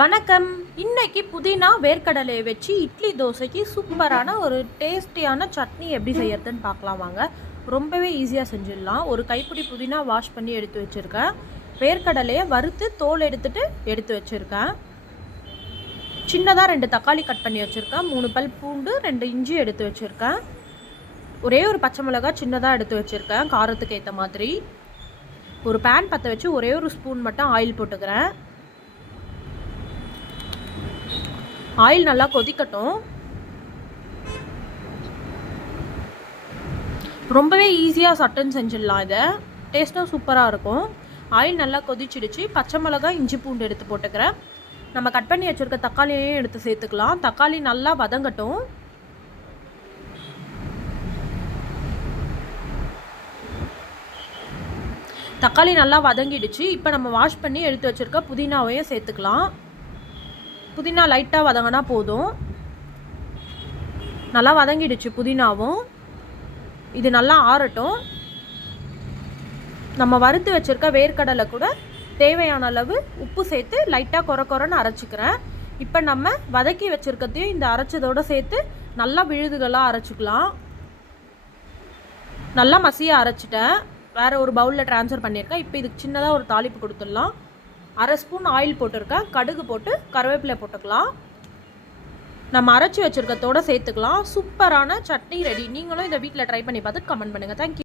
வணக்கம். இன்னைக்கு புதினா வேர்க்கடலையை வச்சு இட்லி தோசைக்கு சூப்பரான ஒரு டேஸ்டியான சட்னி எப்படி செய்யறதுன்னு பார்க்கலாம் வாங்க. ரொம்பவே ஈஸியாக செஞ்சிடலாம். ஒரு கைப்பிடி புதினா வாஷ் பண்ணி எடுத்து வச்சுருக்கேன். வேர்க்கடலையை வறுத்து தோல் எடுத்துட்டு எடுத்து வச்சுருக்கேன். சின்னதாக ரெண்டு தக்காளி கட் பண்ணி வச்சுருக்கேன். மூணு பல் பூண்டு ரெண்டு இஞ்சி எடுத்து வச்சுருக்கேன். ஒரே ஒரு பச்சை மிளகாய் சின்னதாக எடுத்து வச்சுருக்கேன். காரத்துக்கு ஏற்ற மாதிரி. ஒரு பேன் பற்ற வச்சு ஒரே ஒரு ஸ்பூன் மட்டும் ஆயில் போட்டுக்கிறேன். ஆயில் நல்லா கொதிக்கட்டும். ரொம்பவே ஈஸியாக சட்டன் செஞ்சிடலாம் இதை. டேஸ்ட்டும் சூப்பராக இருக்கும். ஆயில் நல்லா கொதிச்சிடுச்சு. பச்சை மிளகாய் இஞ்சி பூண்டு எடுத்து போட்டுக்கிறேன். நம்ம கட் பண்ணி வச்சுருக்க தக்காளியையும் எடுத்து சேர்த்துக்கலாம். தக்காளி நல்லா வதங்கட்டும். தக்காளி நல்லா வதங்கிடுச்சு. இப்போ நம்ம வாஷ் பண்ணி எடுத்து வச்சுருக்க புதினாவையும் சேர்த்துக்கலாம். புதினா லைட்டாக வதங்கினா போதும். நல்லா வதங்கிடுச்சு புதினாவும். இது நல்லா ஆறட்டும். நம்ம வறுத்து வச்சுருக்க வேர்க்கடலை கூட தேவையான அளவு உப்பு சேர்த்து லைட்டாக கொர கொரன்னு அரைச்சிக்கிறேன். இப்போ நம்ம வதக்கி வச்சுருக்கத்தையும் இந்த அரைச்சதோடு சேர்த்து நல்லா விழுதுகளாக அரைச்சிக்கலாம். நல்லா மசியாக அரைச்சிட்டேன். வேறு ஒரு பவுலில் ட்ரான்ஸ்ஃபர் பண்ணியிருக்கேன். இப்போ இதுக்கு சின்னதாக ஒரு தாளிப்பு கொடுத்துடலாம். அரை ஸ்பூன் ஆயில் போட்டிருக்கேன். கடுகு போட்டு கருவேப்பிலை போட்டுக்கலாம். நம்ம அரைச்சி வச்சுருக்கத்தோடு சேர்த்துக்கலாம். சூப்பரான சட்னி ரெடி நீங்களும் இதை வீட்டில் ட்ரை பண்ணி பார்த்து கமெண்ட் பண்ணுங்கள் தேங்க்யூ